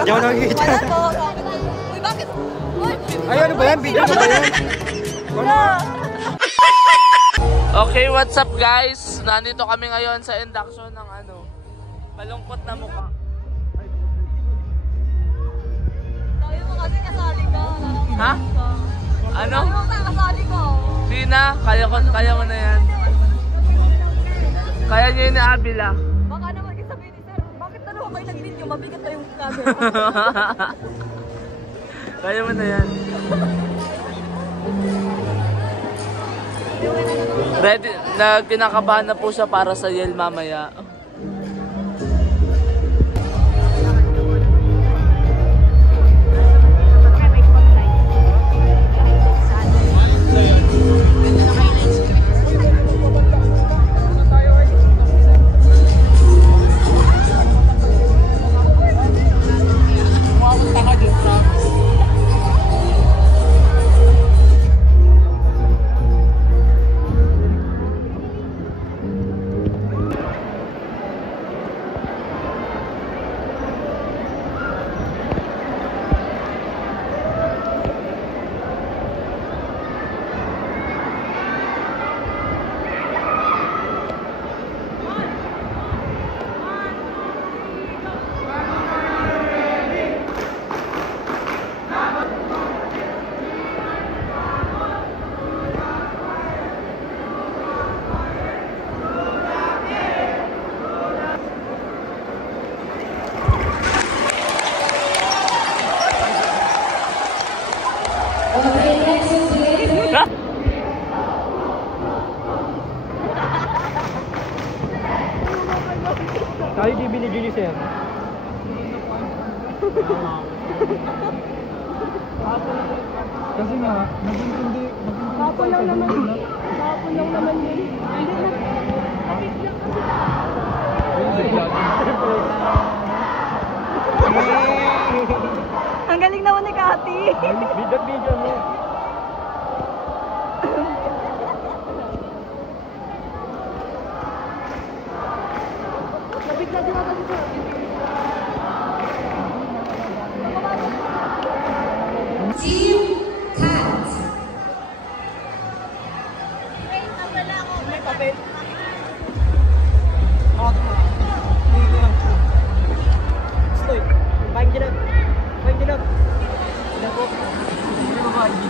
Diyan ako nakikita. Wala po. Uy, bakit? Uy! Ay, ano ba yan? Video ba yan? Okay, what's up guys? Nandito kami ngayon sa induction ng malungkot na mukha. Sabi mo kasi kasali ka. Ha? Ano? Sabi mo kasali ko. Di na, kaya mo na yan. Kaya nyo yun ni Abila. Baka naman sabihin ni sir, bakit dalawa kayo nag-video? Mabigat na yung camera. Kaya mo na yan. Ready, kinakabahan na po siya para sa Yale mamaya. Tayo di binigili sir. Kasi nga, nagintindi Kapon lang naman yun. Ang galing naman ni Kati. Bidat-bidat mo. Team Cat. Stoy. Bang dinap. Bang dinap. Dinap po. Hindi mo ba hindi?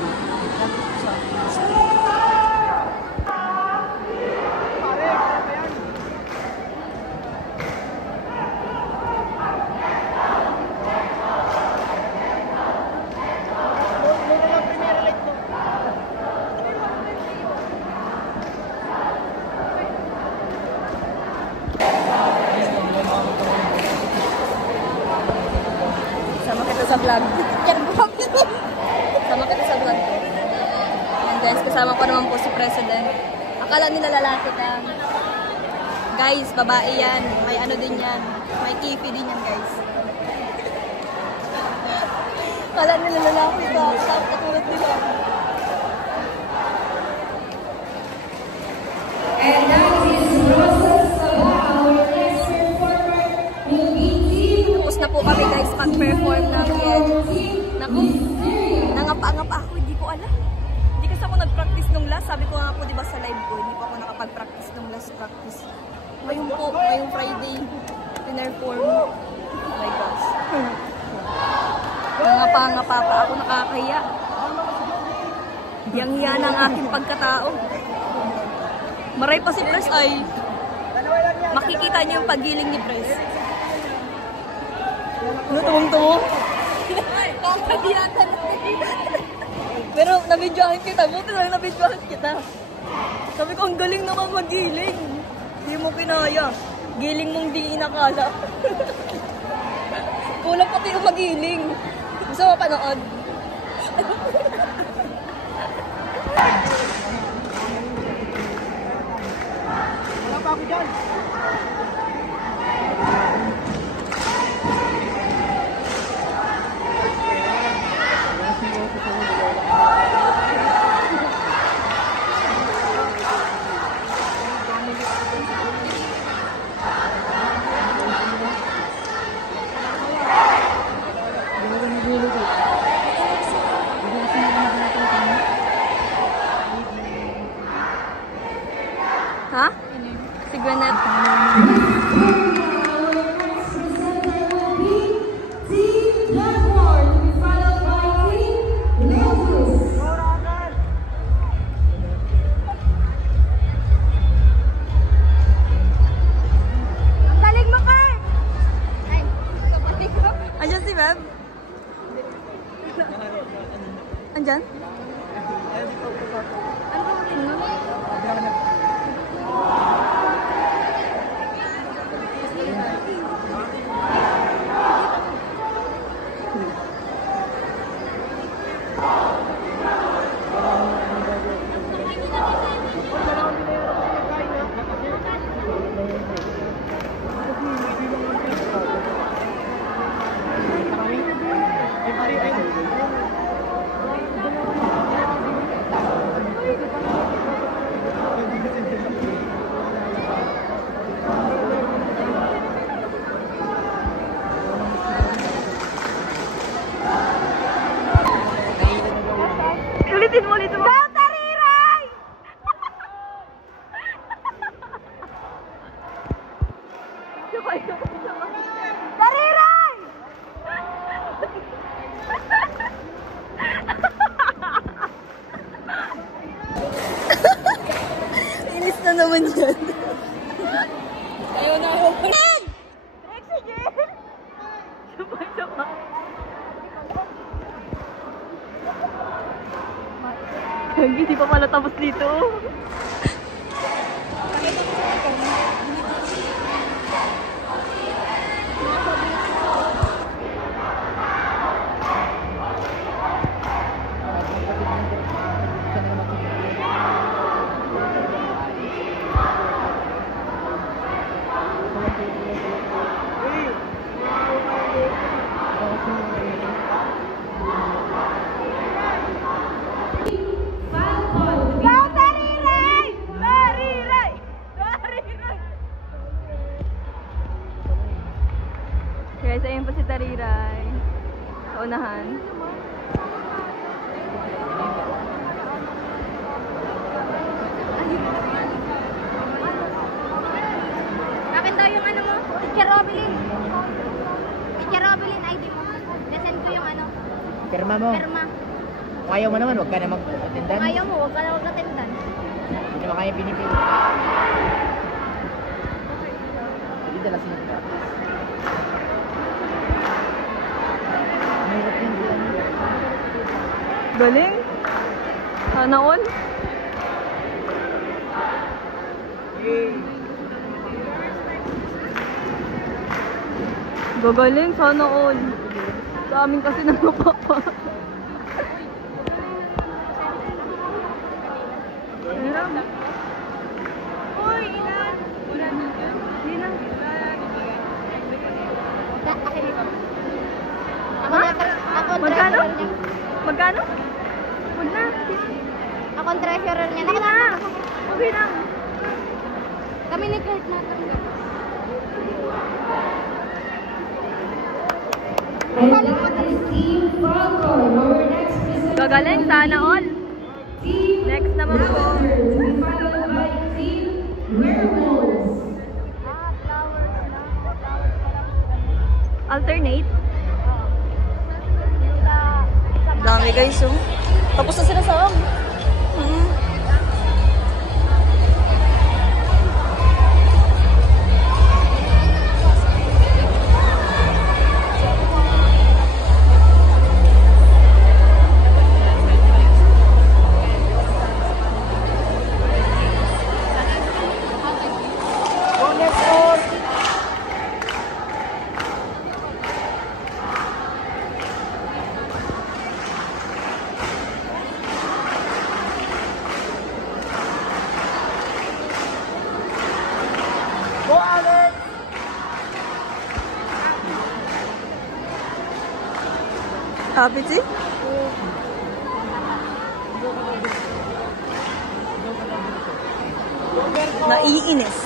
Sama kita sa vlog. Sama kita sa vlog. And guys, kasama ko naman po si President. Akala nila lalaki ka. Guys, babae yan. May ano din yan. May kifi din yan, guys. Akala nila lalaki ka. Katulad nila. And that is Rosa Sabao, your next performer will be Team. Tapos na po kami guys mag-perform ng yan. Naku, nangapa-ngapa ako, hindi ko alam. Hindi kasi ako nag-practice nung last. Sabi ko nga po diba sa live ko, hindi pa ako nakapag-practice nung last practice. Ngayon po, ngayong Friday, pinerform. Oh my gosh. Nangapa-ngapa pa ako, nakakahiya. Yang-yan ang aking pagkatao. Maray pa si Pres ay makikita niyo yung paggiling ni Pres. Ano tumong-tumong? Pero nabidyohan kita. Buti lang nabidyohan kita. Sabi ko, ang galing naman magiling. Hindi mo kinaya. Giling mong di inakala. Kulang pati yung magiling. Gusto mo panood? Wala pa ako dyan. Feb? Andyan? Ano ba rin nun? Ulitin mo ulit. Go, Tariray! Tariray! Inis na naman yan. Ayaw na ako. Oxygen! Sabay-sabay. Hindi pa pala tapos dito. Guys, ayun pa si Tariray. Sa unahan. Akin daw yung ano mo, Teacher Robelin. Teacher Robelin, ID mo. Nasend ko yung ano, Pirma mo. perma. Kung ayaw mo naman, huwag ka na mag-attendan. Kung ayaw mo, huwag ka na mag-attendan. Hindi naman kaya pinipili. Hindi dala sila. Mahirap yun. Galing. Sana all. Gagaling, sana all. Sa amin kasi nagpapapa. Hirap. Uy, ilan? Ulan. Hindi na. Akin ito. Ako Ha? na, ako ang Magkano? treasurer niya. Magkano? Huwag na. Ako ang treasurer niya. Sige na. Okay lang. Kami ni Kurt na. And that is Team Falcon. Our next presenter Gagaling, sana all. Team Next naman po. Raptor, to be followed by Team Werewolves. Alternate. Dami guys, oh. Tapos na sila sa Happy tea? Naiinis.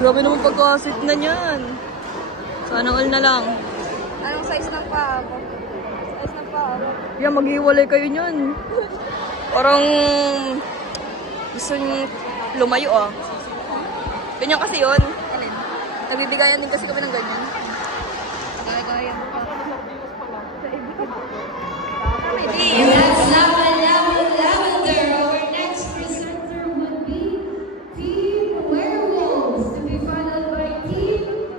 Grabe naman pagkasit na niyan. Sana all na lang. Anong size ng paa ko? Size ng paa ko? Yan, maghiwalay kayo niyan. Parang gusto niyo lumayo ah. Ganyan kasi yun. Nagbibigayan din kasi kami ng ganyan. Gaya mo pa. And that's Lavender. Our next presenter would be Team Werewolves, to be followed by Team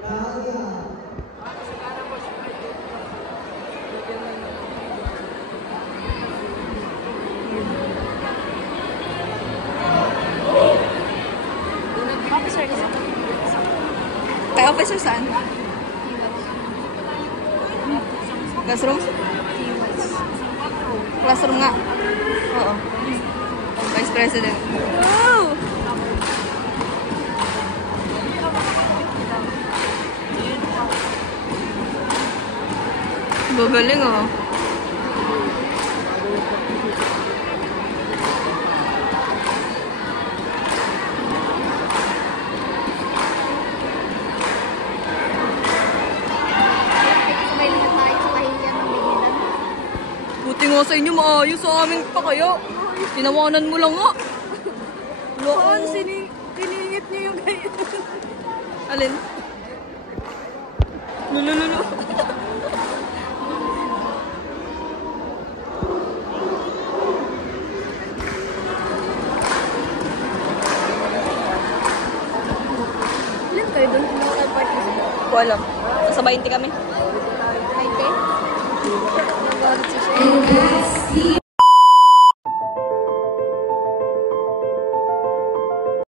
Professor saan? Classroom? Classroom nga. Oo. Vice President. Wow! Gagaling oh. Buti nga sa inyo maayos sa amin pa kaya. Tinawanan mo lang nga. Loan, siningit niyo yung ganyan. Alin? Lulululu. Ilan kayo doon? Wala. Nasa 20 kami. 20? And last,